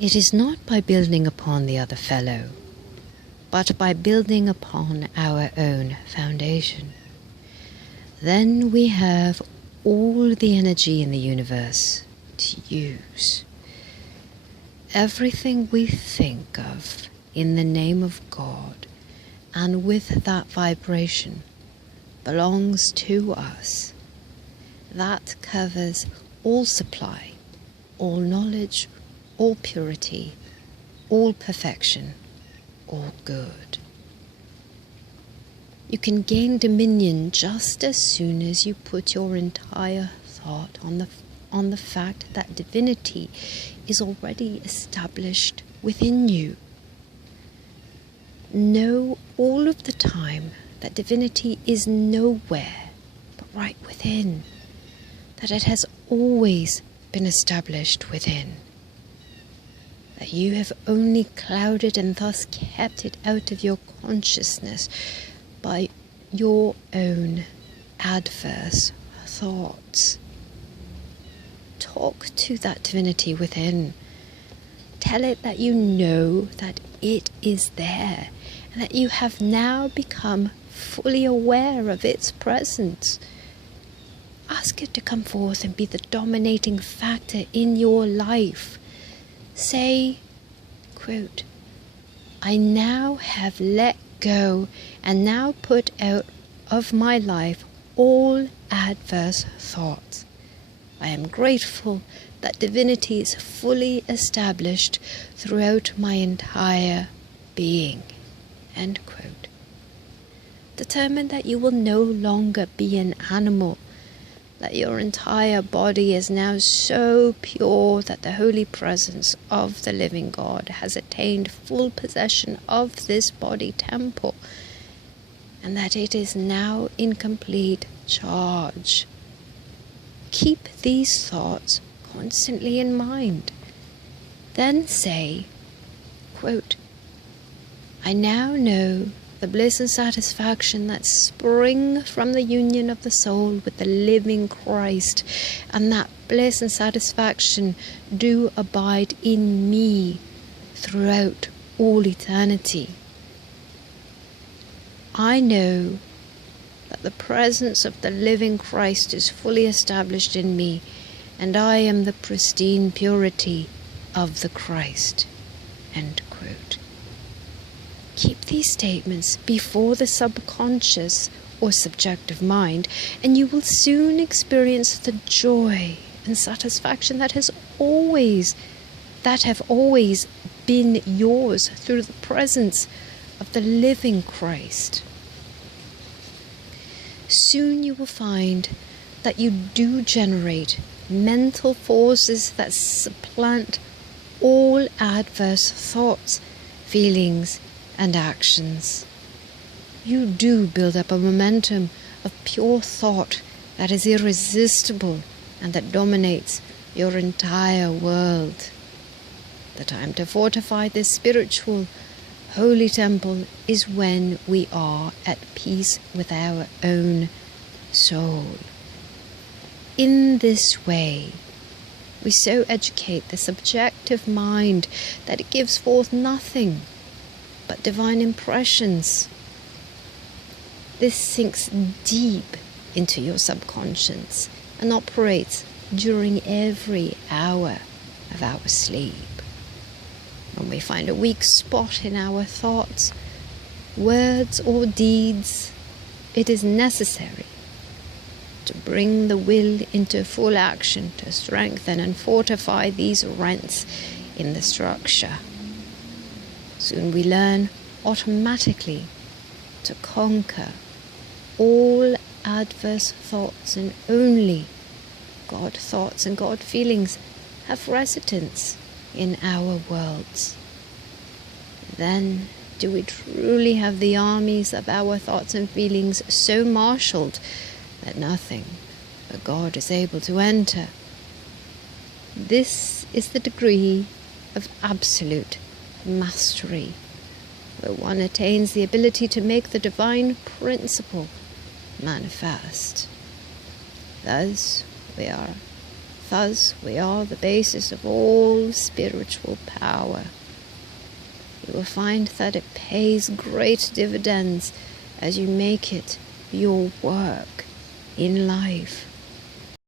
It is not by building upon the other fellow, but by building upon our own foundation. Then we have all the energy in the universe to use. Everything we think of in the name of God and with that vibration belongs to us. That covers all supply, all knowledge, all purity, all perfection, all good. You can gain dominion just as soon as you put your entire thought on the fact that divinity is already established within you. Know all of the time that divinity is nowhere but right within, that it has always been established within, that you have only clouded and thus kept it out of your consciousness by your own adverse thoughts. Talk to that divinity within. Tell it that you know that it is there and that you have now become fully aware of its presence. Ask it to come forth and be the dominating factor in your life. Say, quote, I now have let go and now put out of my life all adverse thoughts. I am grateful that divinity is fully established throughout my entire being. End quote. Determine that you will no longer be an animal, that your entire body is now so pure that the holy presence of the living God has attained full possession of this body temple, and that it is now in complete charge. Keep these thoughts constantly in mind. Then say, quote, I now know the bliss and satisfaction that spring from the union of the soul with the living Christ, and that bliss and satisfaction do abide in me throughout all eternity. I know that the presence of the living Christ is fully established in me, and I am the pristine purity of the Christ. End quote. Keep these statements before the subconscious or subjective mind, and you will soon experience the joy and satisfaction that have always been yours through the presence of the living Christ. Soon you will find that you do generate mental forces that supplant all adverse thoughts, feelings, and actions. You do build up a momentum of pure thought that is irresistible and that dominates your entire world. The time to fortify this spiritual holy temple is when we are at peace with our own soul. In this way, we so educate the subjective mind that it gives forth nothing but divine impressions. This sinks deep into your subconscious and operates during every hour of our sleep. When we find a weak spot in our thoughts, words or deeds, it is necessary to bring the will into full action to strengthen and fortify these rents in the structure. Soon we learn automatically to conquer all adverse thoughts, and only God thoughts and God feelings have residence in our worlds. Then do we truly have the armies of our thoughts and feelings so marshaled that nothing but God is able to enter. This is the degree of absolute mastery, where one attains the ability to make the divine principle manifest. Thus we are Thus, we are the basis of all spiritual power. You will find that it pays great dividends as you make it your work in life